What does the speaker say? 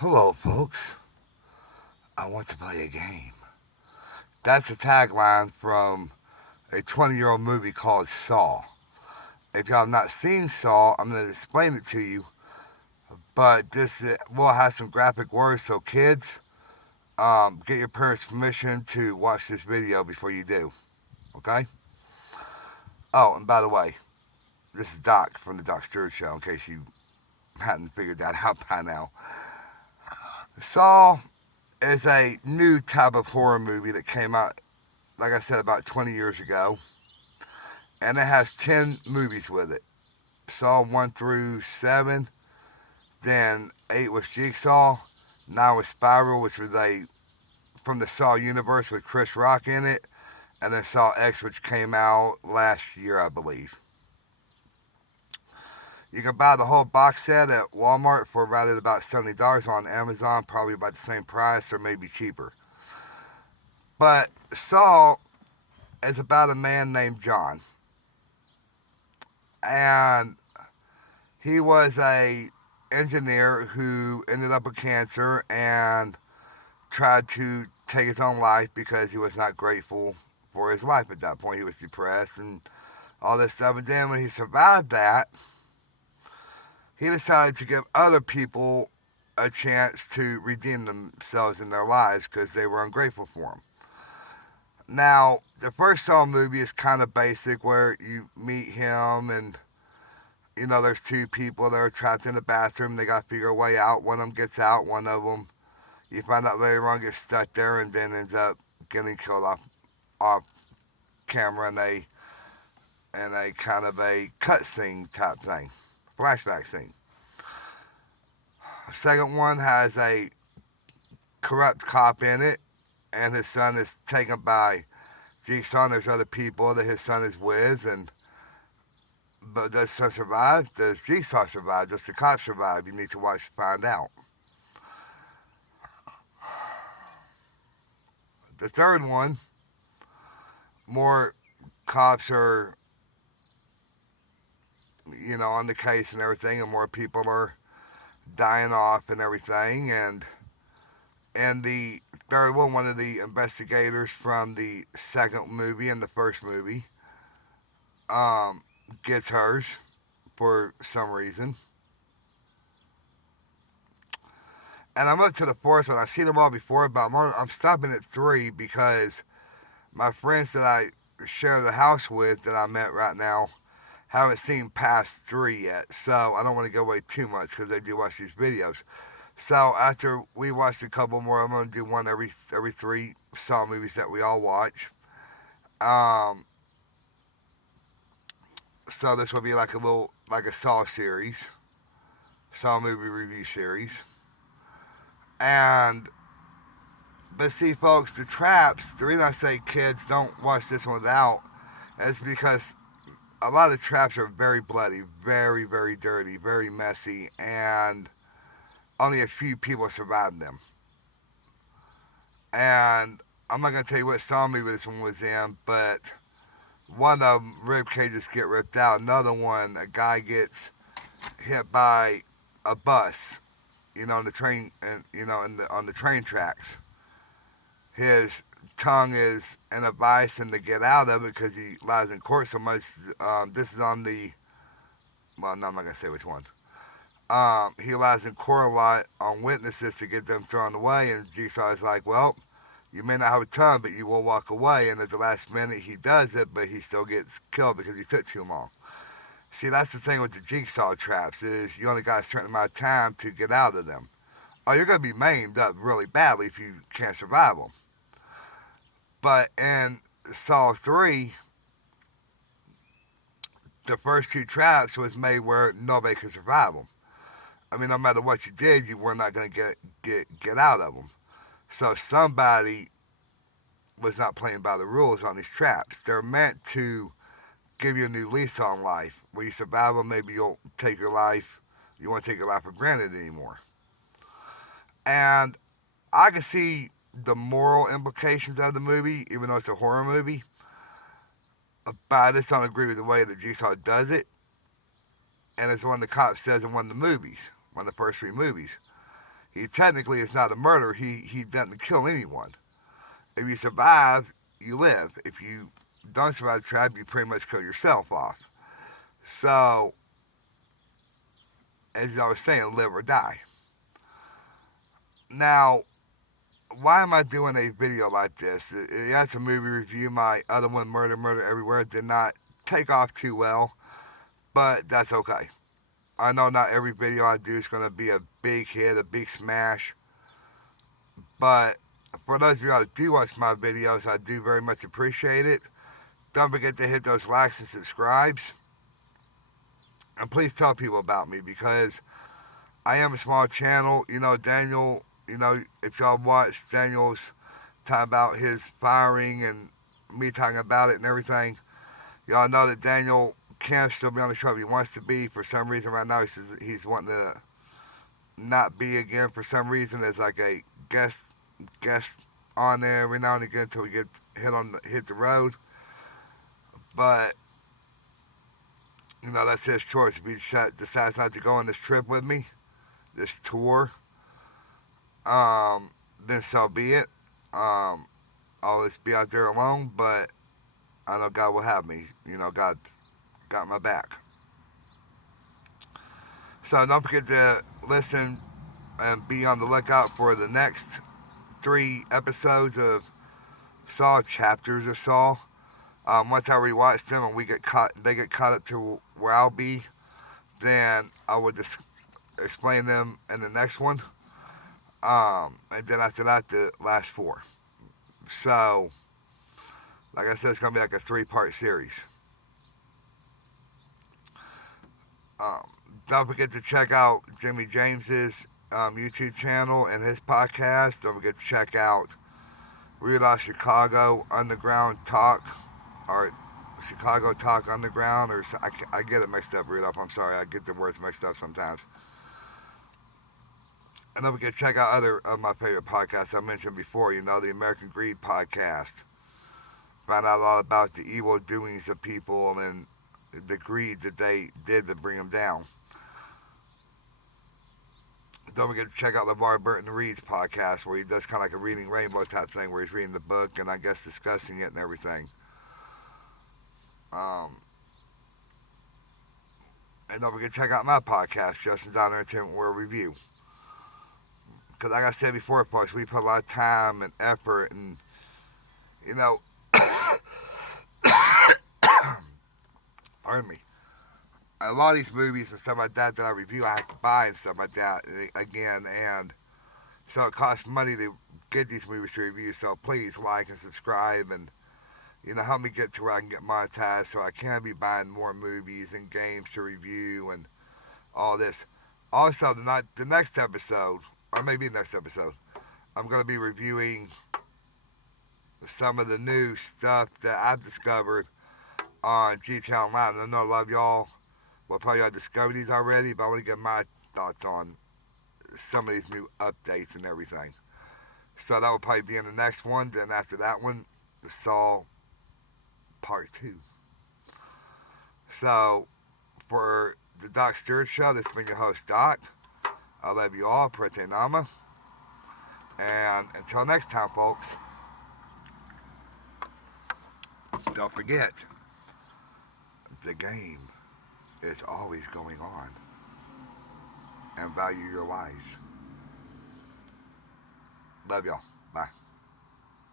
Hello, folks. I want to play a game. That's a tagline from a 20-year-old movie called Saw. If y'all have not seen Saw, I'm going to explain it to you. But this will have some graphic words, so kids, get your parents' permission to watch this video before you do. Okay? Oh, and by the way, this is Doc from the Doc Stewart Show, in case you hadn't figured that out by now. Saw is a new type of horror movie that came out, like I said, about 20 years ago. And it has 10 movies with it. Saw 1 through 7, then 8 was Jigsaw, 9 was Spiral, which was from the Saw universe with Chris Rock in it, and then Saw X, which came out last year, I believe. You can buy the whole box set at Walmart for right at about $70. On Amazon, probably about the same price or maybe cheaper. But Saw is about a man named John. And he was a engineer who ended up with cancer and tried to take his own life because he was not grateful for his life at that point. He was depressed and all this stuff. And then when he survived that, he decided to give other people a chance to redeem themselves in their lives because they were ungrateful for him. Now, the first Saw movie is kind of basic, where you meet him and there's two people that are trapped in a bathroom. They got to figure a way out. One of them gets out. One of them, you find out later on, gets stuck there and then ends up getting killed off camera in a kind of a cutscene type thing, flashback scene. The second one has a corrupt cop in it, and his son is taken by Jigsaw. And there's other people that his son is with, but does son survive? Does Jigsaw survive? Does the cop survive? You need to watch to find out. The third one, more cops are, on the case and everything, and more people are dying off and everything. And the third one of the investigators from the second movie and the first movie, gets hers for some reason. And I'm up to the fourth one. I've seen them all before, but I'm stopping at 3 because my friends that I share the house with that I met right now haven't seen past 3 yet. So I don't want to go away too much because they do watch these videos. So after we watch a couple more, I'm going to do one every 3 Saw movies that we all watch. So this will be like a Saw series, Saw movie review series. And but see, folks, the traps. The reason I say kids don't watch this one without is because a lot of the traps are very bloody, very, very dirty, very messy, and only a few people survived them. And I'm not gonna tell you what Saw movie this one was in, but one of them rib cages get ripped out. Another one, a guy gets hit by a bus, on the train, and on the train tracks. His tongue is in a vice, and to get out of it because he lies in court so much. This is on the. Well, no, I'm not gonna say which one. He lies in court a lot on witnesses to get them thrown away, and Jigsaw is like, well, you may not have a tongue, but you will walk away. And at the last minute, he does it, but he still gets killed because he took too long. See, that's the thing with the Jigsaw traps is you only got a certain amount of time to get out of them. Or you're going to be maimed up really badly if you can't survive them. But in Saw 3, the first 2 traps was made where nobody could survive them. I mean, no matter what you did, you were not going to get out of them. So somebody was not playing by the rules on these traps. They're meant to give you a new lease on life. When you survive them, maybe you'll take your life. You won't take your life for granted anymore. And I can see the moral implications of the movie, even though it's a horror movie. But I just don't agree with the way that Jigsaw does it. And it's one the cop says in one of the movies, one of the first 3 movies. He technically is not a murderer. He doesn't kill anyone. If you survive, you live. If you don't survive the trap, you pretty much kill yourself off. So, as I was saying, live or die. Now, why am I doing a video like this? That's a movie review. My other one, Murder Everywhere, did not take off too well, but that's okay. I know not every video I do is going to be a big hit, a big smash, but for those of you that do watch my videos, I do very much appreciate it. Don't forget to hit those likes and subscribes. And please tell people about me because I am a small channel. Daniel, if y'all watch Daniel's talk about his firing and me talking about it and everything, y'all know that Daniel can still be on the show if he wants to be. For some reason right now, he says he's wanting to not be again for some reason as like a guest on there every now and again until we get hit the road. But that's his choice. If he decides not to go on this trip with me, this tour, then so be it. I'll always be out there alone, but I know God will have me. God got my back. So don't forget to listen and be on the lookout for the next 3 episodes of Saw, chapters of Saw. Once I rewatch them and they get caught up to where I'll be, then I will just explain them in the next one. And then after that, the last 4. So, like I said, it's going to be like a 3-part series. Don't forget to check out Jimmy James's YouTube channel and his podcast. Don't forget to check out Rudolph Chicago Underground Talk, or Chicago Talk Underground, or I get it mixed up, Rudolph. I'm sorry, I get the words mixed up sometimes. And don't forget to check out other of my favorite podcasts I mentioned before. The American Greed podcast. Find out a lot about the evil doings of people and the greed that they did to bring them down. Don't forget to check out LeVar Burton Reed's podcast, where he does kind of like a Reading Rainbow type thing, where he's reading the book and I guess discussing it and everything. And don't forget to check out my podcast, Justin's Honor Entertainment World Review. Because like I said before, folks, we put a lot of time and effort and, pardon me. A lot of these movies and stuff like that I review, I have to buy and stuff like that again, and so it costs money to get these movies to review. So please like and subscribe, and help me get to where I can get monetized, so I can be buying more movies and games to review and all this. Also, the next episode, or maybe next episode, I'm going to be reviewing some of the new stuff that I've discovered on GTA Online. I know a lot of y'all probably already discovered these already, but I want to get my thoughts on some of these new updates and everything. So that will probably be in the next one. Then after that one, the Saw Part 2. So, for the Doc Stewart Show, this has been your host, Doc. I love you all. Prete Nama. And until next time, folks, don't forget, the game is always going on, and value your lives. Love y'all. Bye.